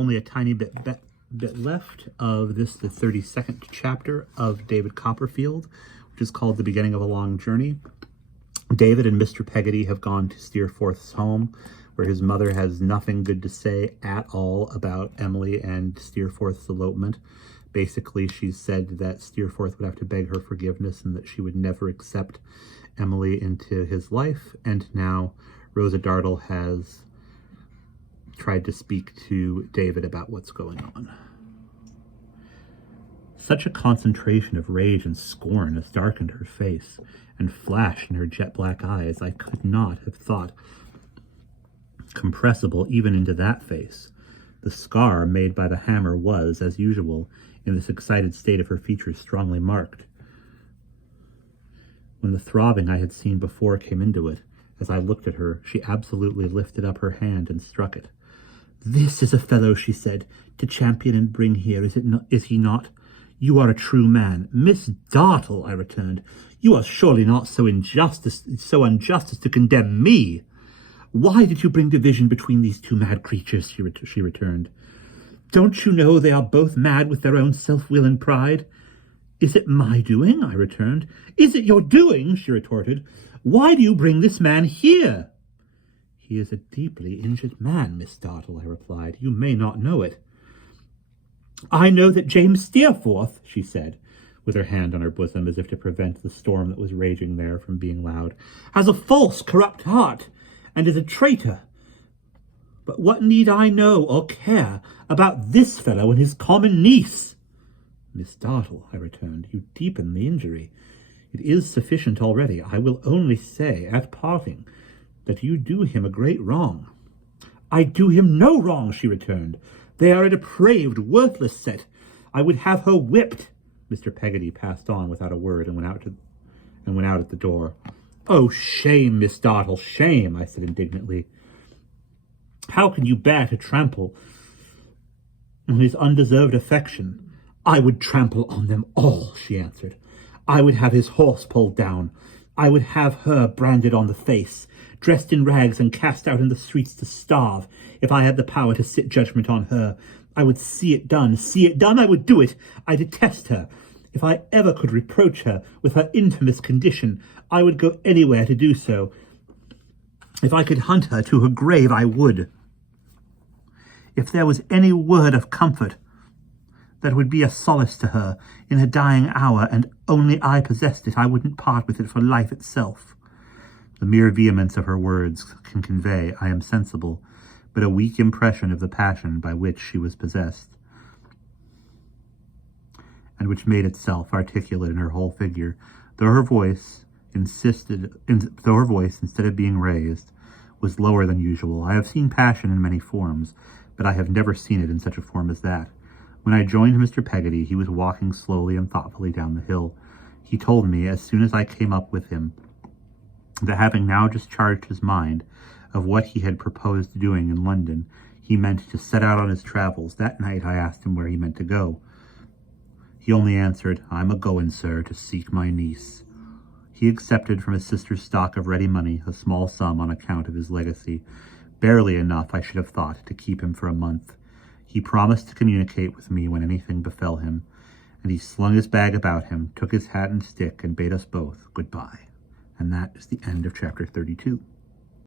only a tiny bit left of this, the 32nd chapter of David Copperfield, which is called The Beginning of a Long Journey. David and Mr. Peggotty have gone to Steerforth's home, where his mother has nothing good to say at all about Emily and Steerforth's elopement. Basically, she's said that Steerforth would have to beg her forgiveness and that she would never accept Emily into his life. And now Rosa Dartle has tried to speak to David about what's going on. Such a concentration of rage and scorn as darkened her face and flashed in her jet-black eyes, I could not have thought compressible even into that face. The scar made by the hammer was, as usual, in this excited state of her features, strongly marked. When the throbbing I had seen before came into it, as I looked at her, she absolutely lifted up her hand and struck it. "This is a fellow," she said, "to champion and bring here, is he not? You are a true man." "Miss Dartle," I returned, "you are surely not so unjust as to condemn me." "Why did you bring division between these two mad creatures?" she returned. "Don't you know they are both mad with their own self-will and pride?" "Is it my doing?" I returned. "Is it your doing?" she retorted. "Why do you bring this man here?" "He is a deeply injured man, Miss Dartle," I replied. "You may not know it." "I know that James Steerforth," she said, with her hand on her bosom as if to prevent the storm that was raging there from being loud, "has a false, corrupt heart, and is a traitor. But what need I know or care about this fellow and his common niece?" "Miss Dartle," I returned, "you deepen the injury. It is sufficient already. I will only say, at parting, that you do him a great wrong." "I do him no wrong," she returned. "They are a depraved, worthless set. I would have her whipped." Mr. Peggotty passed on without a word and went out at the door. "Oh, shame, Miss Dartle, shame," I said indignantly. "How can you bear to trample on his undeserved affection?" "I would trample on them all," she answered. "I would have his horse pulled down. I would have her branded on the face, dressed in rags and cast out in the streets to starve. If I had the power to sit judgment on her, I would see it done. See it done, I would do it. I detest her. If I ever could reproach her with her infamous condition, I would go anywhere to do so. If I could hunt her to her grave, I would. If there was any word of comfort that would be a solace to her in her dying hour, and only I possessed it, I wouldn't part with it for life itself." The mere vehemence of her words can convey, I am sensible, but a weak impression of the passion by which she was possessed, and which made itself articulate in her whole figure, though her voice, instead of being raised, was lower than usual. I have seen passion in many forms, but I have never seen it in such a form as that. When I joined Mr. Peggotty, he was walking slowly and thoughtfully down the hill. He told me, as soon as I came up with him, that having now discharged his mind of what he had proposed doing in London, he meant to set out on his travels. That night I asked him where he meant to go. He only answered, "I'm a-goin', sir, to seek my niece." He accepted from his sister's stock of ready money a small sum on account of his legacy, barely enough, I should have thought, to keep him for a month. He promised to communicate with me when anything befell him, and he slung his bag about him, took his hat and stick, and bade us both goodbye. And that is the end of chapter 32.